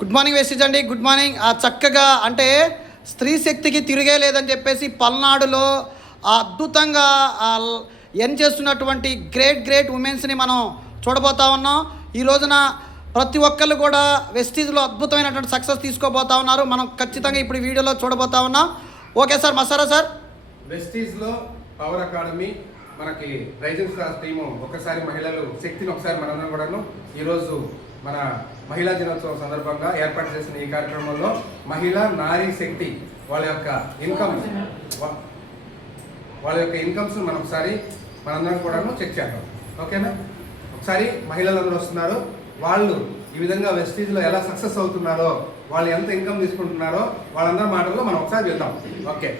Good morning Vestige అండి. Good morning. చక్కగా అంటే స్త్రీ శక్తికి తిరిగే లేదని చెప్పేసి పల్నాడులో అద్భుతంగా ఎన్ చేస్తున్నటువంటి గ్రేట్ ఉమెన్స్ని మనం చూడబోతా ఉన్నాం. ఈ రోజున ప్రతి ఒక్కళ్ళు కూడా వెస్టీజ్లో అద్భుతమైనటువంటి సక్సెస్ తీసుకోబోతా ఉన్నారు. మనం ఖచ్చితంగా ఇప్పుడు వీడియోలో చూడబోతా ఉన్నాం. ఓకే సార్, మసారా సార్. వెస్టీజ్లో పవర్ అకాడమీ మనకి రైజింగ్ స్టార్స్ టీము ఒకసారి మహిళలు శక్తిని ఒకసారి మనందరం కూడాను ఈరోజు మన మహిళా దినోత్సవం సందర్భంగా ఏర్పాటు చేసిన ఈ కార్యక్రమంలో మహిళా నారీ శక్తి వాళ్ళ యొక్క ఇన్కమ్స్ మనం ఒకసారి మనందరం కూడాను చెక్ చేద్దాం. ఓకేనా? ఒకసారి మహిళలందరూ వస్తున్నారు. వాళ్ళు ఈ విధంగా వెస్టీజ్లో ఎలా సక్సెస్ అవుతున్నారో, వాళ్ళు ఎంత ఇన్కమ్ తీసుకుంటున్నారో వాళ్ళందరి మాటల్లో మనం ఒకసారి వెళ్దాం. Okay.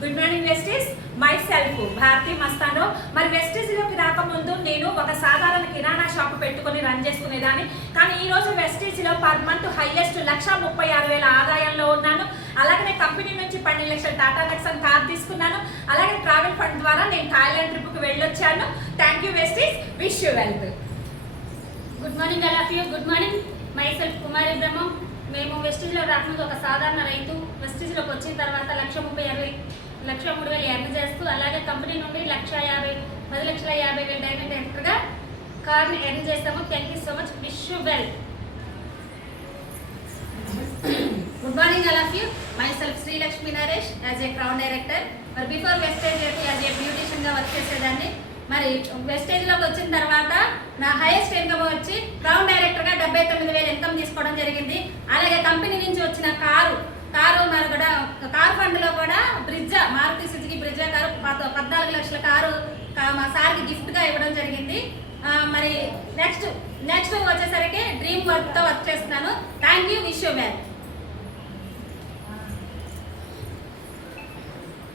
Good morning Vestige. Myself Bharathi Mastan. మరి వెస్టీజ్లోకి రాకముందు నేను ఒక సాధారణ కిరాణా షాప్ పెట్టుకుని రన్ చేసుకునేదాన్ని. కానీ ఈరోజు వెస్టీజ్లో పర్ మంత్ హైయెస్ట్ 1,36,000 ఆదాయంలో ఉన్నాను. అలాగే కంపెనీ నుంచి 12 లక్షల టాటా నెక్సన్ కార్ తీసుకున్నాను. అలాగే ట్రావెల్ ఫండ్ ద్వారా నేను థాయిలాండ్ ట్రిప్కి వెళ్ళొచ్చాను. Thank you Vestige. Wish you wealth. Good morning all of you. Good morning. Myself Kumari Brahmam. మేము వెస్టీజ్లో రాకముందు ఒక సాధారణ రైతు. వెస్టీజ్లోకి వచ్చిన తర్వాత 1,30,000 ఎర్న్ చేస్తూ అలాగే కంపెనీ నుండి 10,50,000 డైమండ్ డైరెక్టర్గా కార్ని ఎర్న్ చేస్తాము. Thank you so much. Wish you well. Good morning all of you. Myself Srilakshmi Naresh as a crown director. మరి బిఫోర్ వెస్టేజ్ యాజ్ ఏ బ్యూటిషియన్గా వర్క్ చేసేదాన్ని. మరి వెస్టేజ్లోకి వచ్చిన తర్వాత నా హైయెస్ట్ ఇన్కమ్ వచ్చి క్రౌన్ డైరెక్టర్గా 79,000 ఇన్కమ్ తీసుకోవడం జరిగింది. అలాగే కంపెనీ నుంచి వచ్చిన కారు మరి కూడా కార్ ఫండ్లో కూడా మారుతి సుజుకి బ్రిజ్జా కారు 14 లక్షల కారు మా సార్కి గిఫ్ట్గా ఇవ్వడం జరిగింది. మరి నెక్స్ట్ వచ్చేసరికి డ్రీమ్ వర్క్తో వర్క్ చేస్తున్నాను. Thank you. Wish you well.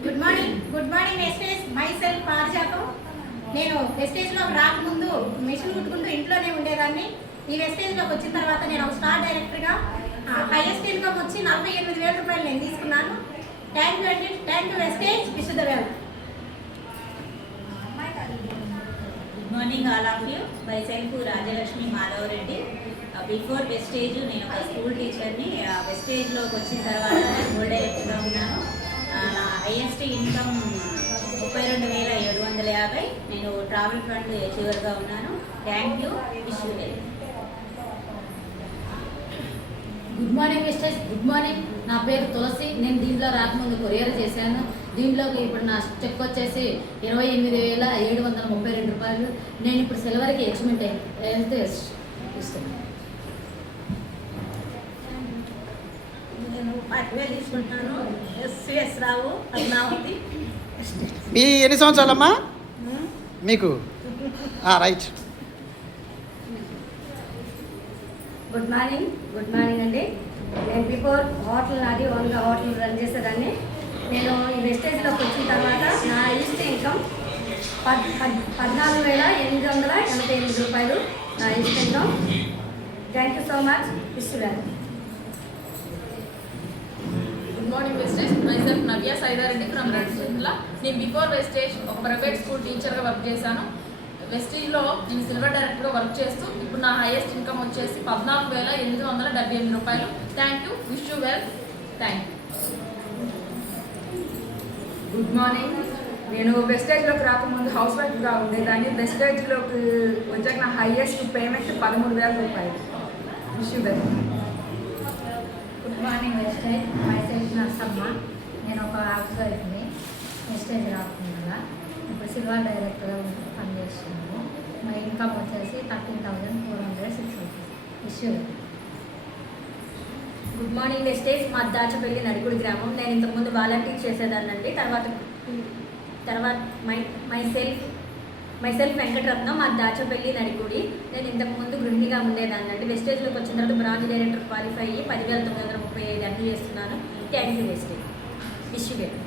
Good morning Vestige. Myself Parijatham. నేను వెస్టేజ్లో రాకముందు మిషన్ కుట్టుకుంటూ ఇంట్లోనే ఉండేదాన్ని. ఈ వెస్టేజ్లోకి వచ్చిన తర్వాత నేను ఒక స్టార్ డైరెక్టర్గా హైయెస్ట్ ఇన్కమ్ వచ్చి 48,000 రూపాయలు నేను తీసుకున్నాను. థ్యాంక్ యూ అండి. Thank you Vestige. Wish the well. Good morning all of you. Myself Rajalakshmi Madhavareddy. Before Vestige నేను ఒక స్కూల్ టీచర్ని. వెస్టేజ్లోకి వచ్చిన తర్వాత నేను గోల్డ్ డైరెక్టర్గా ఉన్నాను. నా హైయెస్ట్ ఇన్కమ్ 32,750. నేను ట్రావెల్ ఫండ్ అచీవర్గా ఉన్నాను. Thank you. Wish you well. Good morning Vestige. Good morning. నా పేరు తులసి. నేను దీంట్లో రాకముందు కొరియర్ చేశాను. దీంట్లోకి ఇప్పుడు నా చెక్ వచ్చేసి 28,732 రూపాయలు. నేను ఇప్పుడు సిల్వర్కి ఎక్స్మెంట్ అయితే ఇస్తున్నాను. నేను 10,000 తీసుకుంటాను. ఎస్ఎస్ రావు పద్మావతి. మీ ఎన్ని సంవత్సరాలమ్మా మీకు? రైట్. గుడ్ మార్నింగ్ అండి. నేను బిఫోర్ హోటల్ నాది ఓన్గా హోటల్ రన్ చేసేదాన్ని. నేను ఈ వెస్టేజ్లోకి వచ్చిన తర్వాత నా ఈస్ట్ ఇన్కమ్ 14,888 రూపాయలు నా ఈస్ట్ income. Thank you so much. Vishwaraj. Good morning Vestige. Myself Navya Saidareddy from రంజిల్లా. నేను బిఫోర్ వెస్టేజ్ ఒక ప్రైవేట్ స్కూల్ టీచర్గా వర్క్ చేశాను. వెస్టీజ్లో నేను సిల్వర్ డైరెక్టర్గా వర్క్ చేస్తూ ఇప్పుడు నా హైయెస్ట్ ఇన్కమ్ వచ్చేసి 14,878 రూపాయలు. Thank you. Wish you well. Thank you. Good morning. నేను వెస్టేజ్లోకి రాకముందు హౌస్ వైఫ్గా ఉండేదాన్ని. వెస్టేజ్లోకి వచ్చాక నా హైయెస్ట్ పేమెంట్ 13,000 రూపాయలు. Wish you well. Good morning Vestige. Myself Narsamma. నేను ఒక హౌస్ వైఫ్ని. వెస్టేజ్ రాకుండా ఇప్పుడు సిల్వర్ డైరెక్టర్గా పనిచేస్తున్నాను. మా ఇన్కమ్ వచ్చేసి 13,406 rupees. Wish you. Good morning Vestige. మా దాచపల్లి నడికుడి గ్రామం. నేను ఇంతకుముందు వాలంటీర్ చేసేదాన్నండి. తర్వాత మై సెల్ఫ్ వెంకటరత్నం. మా దాచపల్లి నడికుడి. నేను ఇంతకుముందు గృహిణిగా ఉండేదాన్నండి. వెస్టేజ్లోకి వచ్చిన తర్వాత బ్రాంచ్ డైరెక్టర్ క్వాలిఫై అయ్యి 10,935 ఎర్న్ చేస్తున్నాను. Thank you Vestige. Wish you well.